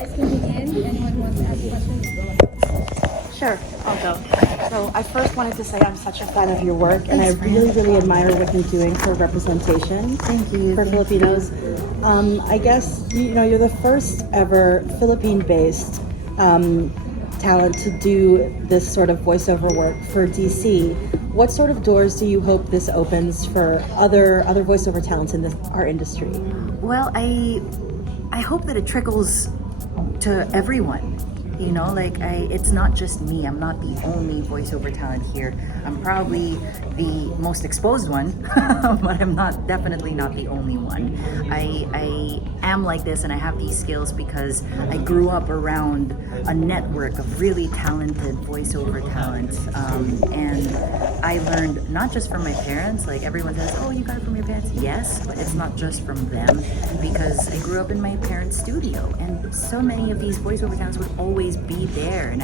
guys can begin. Anyone wants to ask questions? Sure, I'll go. So I first wanted to say I'm such a fan of your work, and I really, really admire what you're doing for representation. Thank you. For Filipinos. I guess you're the first ever Philippine-based talent to do this sort of voiceover work for DC. What sort of doors do you hope this opens for other voiceover talents in our industry? Well, I hope that it trickles to everyone. It's not just me. I'm not the only voiceover talent here. I'm probably the most exposed one, but I'm definitely not the only one. I am like this and I have these skills because I grew up around a network of really talented voiceover talents. And I learned not just from my parents, like everyone says, oh, you got it from your parents. Yes, but it's not just from them because I grew up in my parents' studio and so many of these voiceover talents would always be there and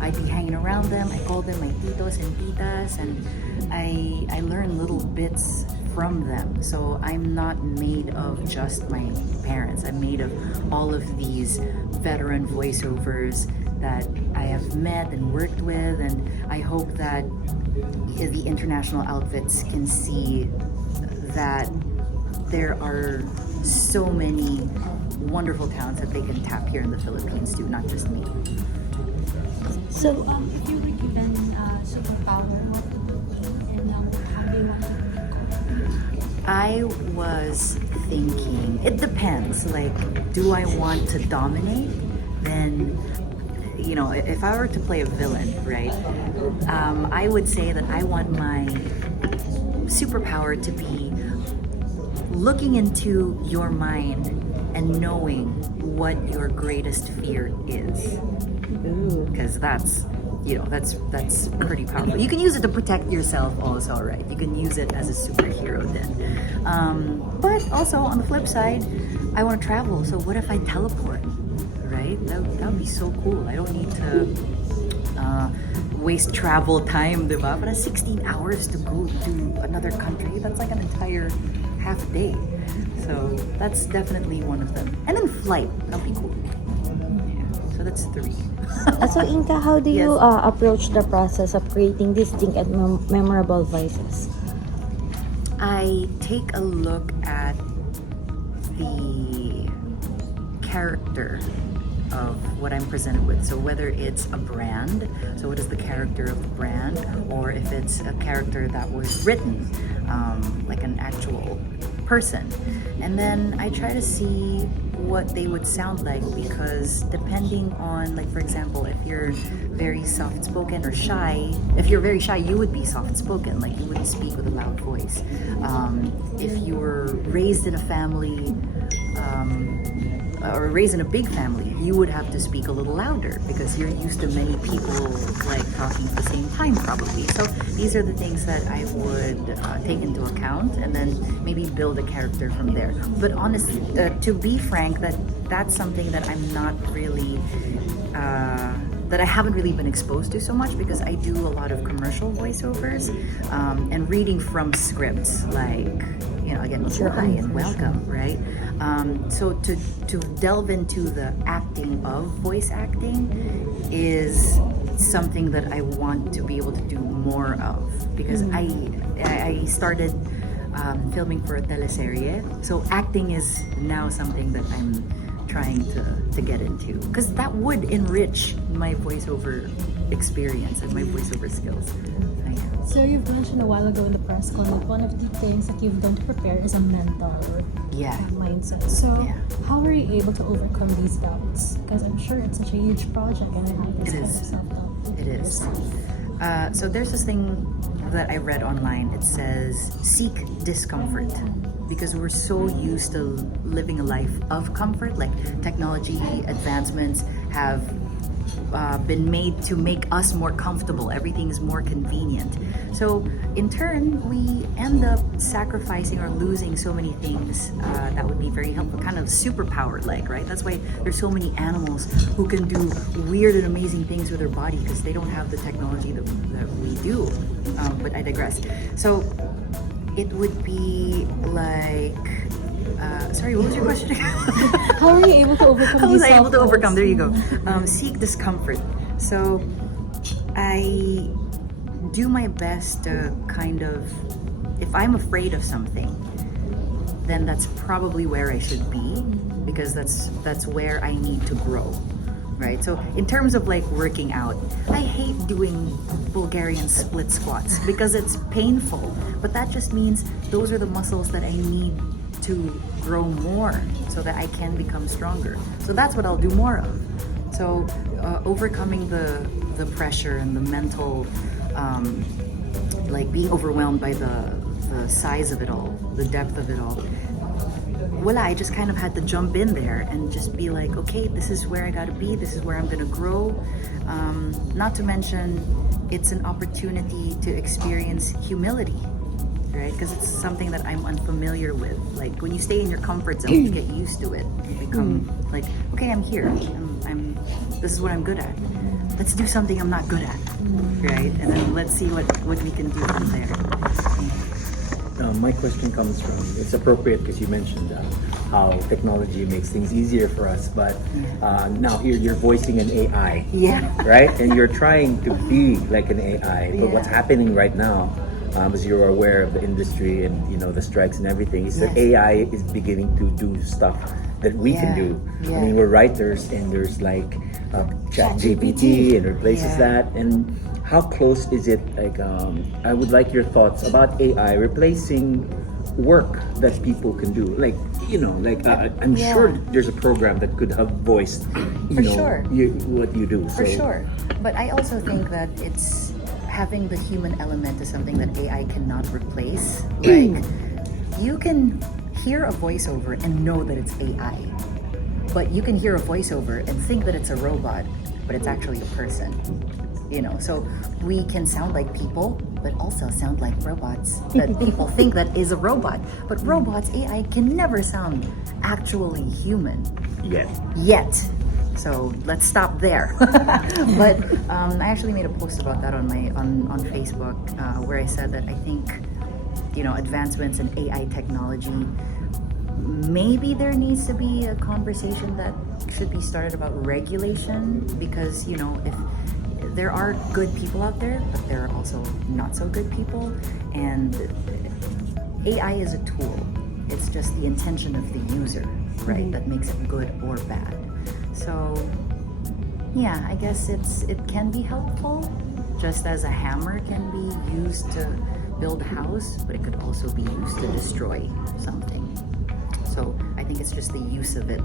I'd be hanging around them. I called them my titos and titas and I learned little bits from them. So I'm not made of just my parents. I'm made of all of these veteran voiceovers that I have met and worked with, and I hope that the international outfits can see that there are so many wonderful talents that they can tap here in the Philippines too, not just me. So, if you were given superpower, what would it be, and how do you want to I was thinking, it depends. Like, do I want to dominate? Then, if I were to play a villain, right? I would say that I want my superpower to be looking into your mind and knowing what your greatest fear is. Because that's pretty powerful. You can use it to protect yourself also, right? You can use it as a superhero then. But also on the flip side, I want to travel. So what if I teleport, right? That would be so cool. I don't need to waste travel time, diba? But 16 hours to go to another country, that's like an entire half day. So that's definitely one of them. And then flight, that'll be cool. Yeah, so that's 3. So Inka, how do you Yes. approach the process of creating distinct and memorable voices? I take a look at the character of what I'm presented with. So whether it's a brand, so what is the character of the brand, or if it's a character that was written, like an actual person. And then I try to see what they would sound like, because depending on, like, for example, if you're very soft-spoken or shy, if you're very shy, you would be soft-spoken, like you wouldn't speak with a loud voice. If you were raised in a family or raised in a big family, you would have to speak a little louder because you're used to many people like talking at the same time probably. So these are the things that I would take into account and then maybe build a character from there. But honestly, to be frank, that's something that I'm not really that I haven't really been exposed to so much, because I do a lot of commercial voiceovers and reading from scripts, like, again, hi and welcome, right? So to delve into the acting of voice acting is something that I want to be able to do more of, because I started filming for a teleserye, so acting is now something that I'm trying to get into, because that would enrich my voiceover experience and my voiceover skills. So you've mentioned a while ago in the press con that one of the things that you've done to prepare is a mental mindset. So how were you able to overcome these doubts? Because I'm sure it's such a huge project and you have this kind of self-doubt. It is. So there's this thing that I read online. It says, seek discomfort. Because we're so used to living a life of comfort, like technology advancements have been made to make us more comfortable. Everything is more convenient. So in turn, we end up sacrificing or losing so many things that would be very helpful, kind of superpower-like, right? That's why there's so many animals who can do weird and amazing things with their body, because they don't have the technology that we do. But I digress. So it would be like Sorry, what was your question again? How are you able to overcome How these was I able to self-doubts? overcome? There you go. Seek discomfort. So I do my best to kind of, if I'm afraid of something, then that's probably where I should be, because that's where I need to grow, right? So in terms of like working out, I hate doing Bulgarian split squats because it's painful, but that just means those are the muscles that I need to grow more so that I can become stronger. So that's what I'll do more of. So overcoming the pressure and the mental, like being overwhelmed by the size of it all, the depth of it all. Voila, I just kind of had to jump in there and just be like, okay, this is where I gotta be, this is where I'm gonna grow. Not to mention, it's an opportunity to experience humility, right? Because it's something that I'm unfamiliar with. Like when you stay in your comfort zone, you get used to it. You become like, okay, I'm here. This is what I'm good at. Let's do something I'm not good at, right? And then let's see what we can do from there. My question comes from, it's appropriate because you mentioned how technology makes things easier for us, but now here you're voicing an AI, Yeah. right? And you're trying to be like an AI, but what's Yeah. happening right now, as you're aware of the industry and the strikes and everything, is that Yes. AI is beginning to do stuff that we can do. Yeah. I mean, we're writers and there's like ChatGPT and replaces Yeah. that. And how close is it? Like, I would like your thoughts about AI replacing work that people can do. Like, I'm Yeah. sure there's a program that could have voiced, For sure. what you do. For So, sure. But I also think that it's having the human element is something that AI cannot replace. Like, you can hear a voiceover and know that it's AI. But you can hear a voiceover and think that it's a robot, but it's actually a person. So we can sound like people, but also sound like robots that people think that is a robot. But robots, AI can never sound actually human. Yet. So let's stop there. But I actually made a post about that on Facebook, where I said that I think advancements in AI technology, maybe there needs to be a conversation that should be started about regulation, because if there are good people out there, but there are also not so good people, and AI is a tool. It's just the intention of the user, right, that makes it good or bad. So yeah, I guess it can be helpful, just as a hammer can be used to build a house, but it could also be used to destroy something. So I think it's just the use of it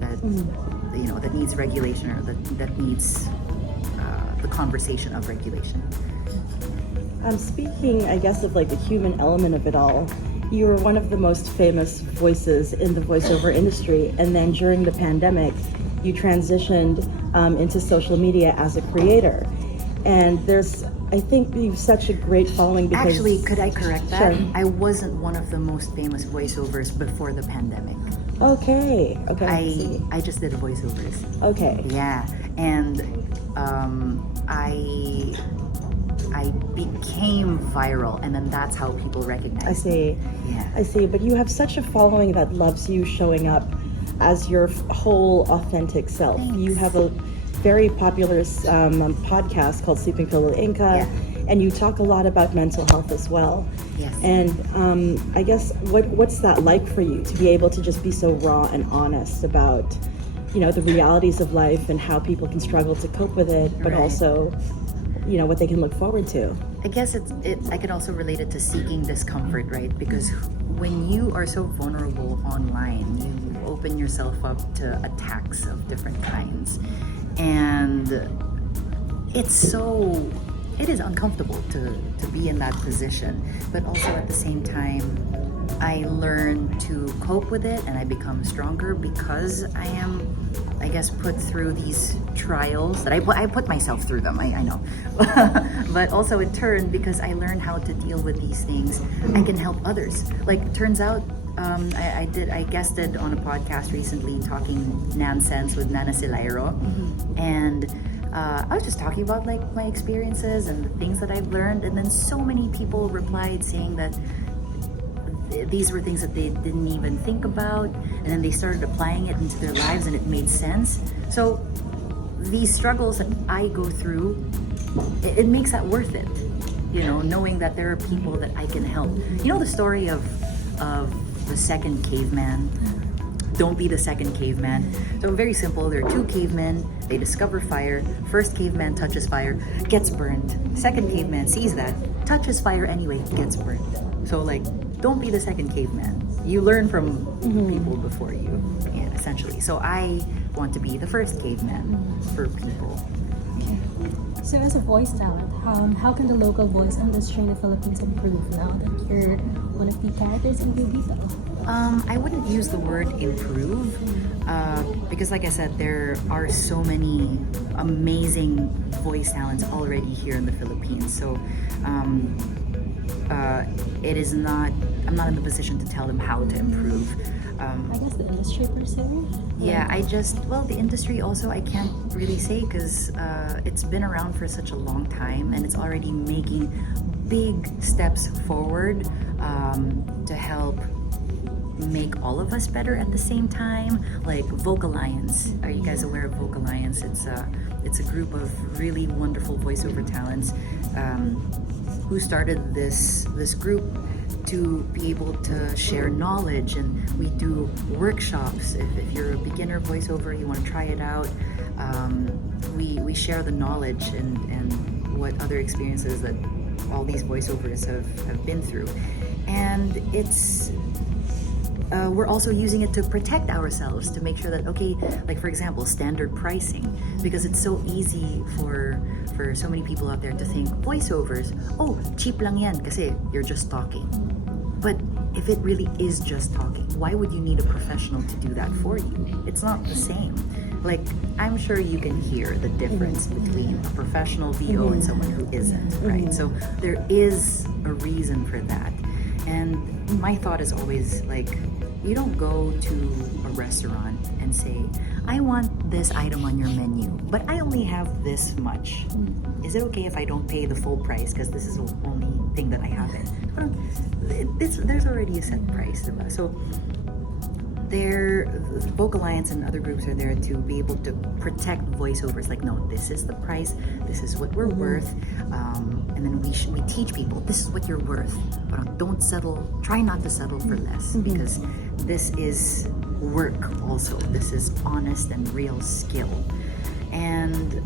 that that needs regulation, or that needs the conversation of regulation. Speaking, I guess, of like the human element of it all, you were one of the most famous voices in the voiceover industry, and then during the pandemic, you transitioned into social media as a creator. And I think you've such a great following because... Actually, could I correct that? Sure. I wasn't one of the most famous voiceovers before the pandemic. Okay. See. I just did voiceovers. Okay. Yeah, and I became viral, and then that's how people recognize I see. Yeah. I see. But you have such a following that loves you showing up as your whole authentic self. Thanks. You have a very popular podcast called Sleeping Pill with INKA, and you talk a lot about mental health as well. Yes. And I guess what's that like for you to be able to just be so raw and honest about the realities of life and how people can struggle to cope with it, but Right. also what they can look forward to. I guess I can also relate it to seeking discomfort, right? Because when you are so vulnerable online, you open yourself up to attacks of different kinds. And it is uncomfortable to be in that position. But also at the same time, I learn to cope with it, and I become stronger because I am, I guess, put through these trials that I put myself through them, I know. But also in turn, because I learn how to deal with these things, I can help others. Like, turns out, I guested on a podcast recently talking nonsense with Nana Silairo, and I was just talking about like my experiences and the things that I've learned, and then so many people replied saying that these were things that they didn't even think about, and then they started applying it into their lives and it made sense. So these struggles that I go through, it makes that worth it, you know, knowing that there are people that I can help. You know the story of the second caveman? Don't be the second caveman. So very simple, there are two cavemen, they discover fire. First caveman touches fire, gets burned. Second caveman sees that, touches fire anyway, gets burned. So like, don't be the second caveman. You learn from people before you, yeah, essentially. So I want to be the first caveman for people. So as a voice talent, how can the local voice industry in the Philippines improve now that you're one of the characters in Bibito? I wouldn't use the word improve because like I said, there are so many amazing voice talents already here in the Philippines. So it is not, I'm not in the position to tell them how to improve. I guess the industry per se? Yeah, well, the industry also, I can't really say because it's been around for such a long time and it's already making big steps forward to help make all of us better at the same time. Like Vocal Alliance, are you guys aware of Vocal Alliance? It's a group of really wonderful voiceover talents who started this group to be able to share knowledge, and we do workshops. If you're a beginner voiceover, you want to try it out, we share the knowledge and what other experiences that all these voiceovers have been through. And it's we're also using it to protect ourselves, to make sure that, okay, like for example, standard pricing, because it's so easy for so many people out there to think voiceovers, oh, cheap lang yan kasi you're just talking. But if it really is just talking, why would you need a professional to do that for you? It's not the same. Like, I'm sure you can hear the difference between a professional VO and someone who isn't, right? So there is a reason for that. And my thought is always like, you don't go to a restaurant and say, I want this item on your menu, but I only have this much. Is it okay if I don't pay the full price because this is the only thing that I have it? There's already a set price. So Vocal Alliance and other groups are there to be able to protect voiceovers. Like, no, this is the price, this is what we're worth, and then we teach people this is what you're worth, but don't settle, try not to settle for less, because this is work also. This is honest and real skill. And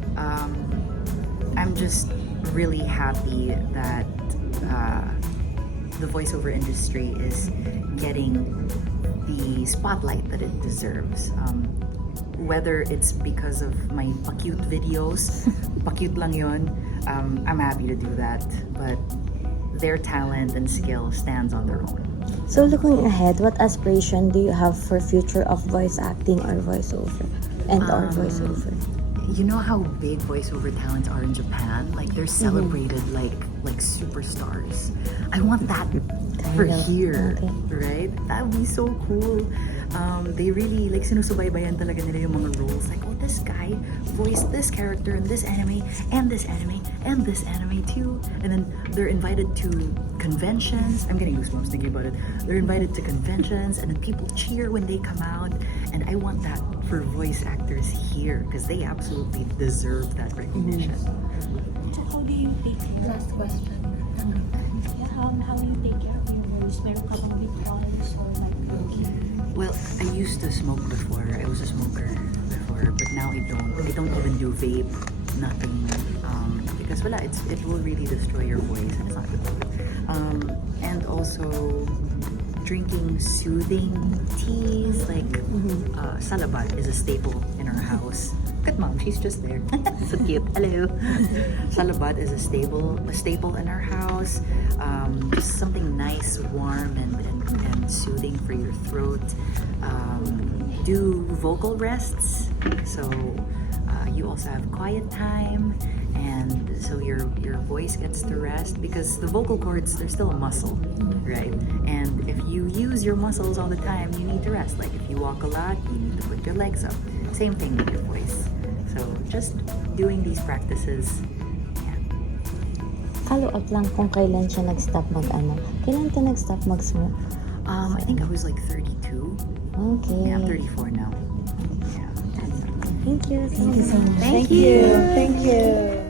I'm just really happy that the voiceover industry is getting the spotlight that it deserves. Whether it's because of my pa-cute videos, pa-cute lang yun, I'm happy to do that, but their talent and skill stands on their own. So looking ahead, what aspiration do you have for future of voice acting or voiceover or voiceover? You know how big voiceover talents are in Japan? Like, they're celebrated like superstars. I want that for here, right? That would be so cool. They really, like, sinusubaybayan talaga nila yung mga roles. Like, oh, this guy voiced this character in this anime, and this anime, and this anime too. And then they're invited to conventions. I'm getting goosebumps thinking about it. They're invited to conventions, and then people cheer when they come out. And I want that for voice actors here, because they absolutely deserve that recognition. How do you take care? Last question. How do you take care of your voice? Meron ka bang rituals or like Well, I used to smoke before. I was a smoker before, but now I don't. I don't even do vape, nothing, because it will really destroy your voice, and it's not good. And also drinking soothing teas, like salabat is a staple in our house. Look at Mom, she's just there. So cute. Hello. Salabat is a staple in our house. Just something nice, warm, and soothing for your throat. Do vocal rests, so you also have quiet time, and so your voice gets to rest, because the vocal cords, they're still a muscle, right? And if you use your muscles all the time, you need to rest. Like if you walk a lot, you need to put your legs up. Same thing with your voice. So just doing these practices. Follow up lang kung kailan siya nag-stop Kailan ka nag-stop mag-smoke? I think I was like 32. Okay. Yeah, I'm 34 now. Yeah. Thank you. Thank you so much. Thank you. Thank you.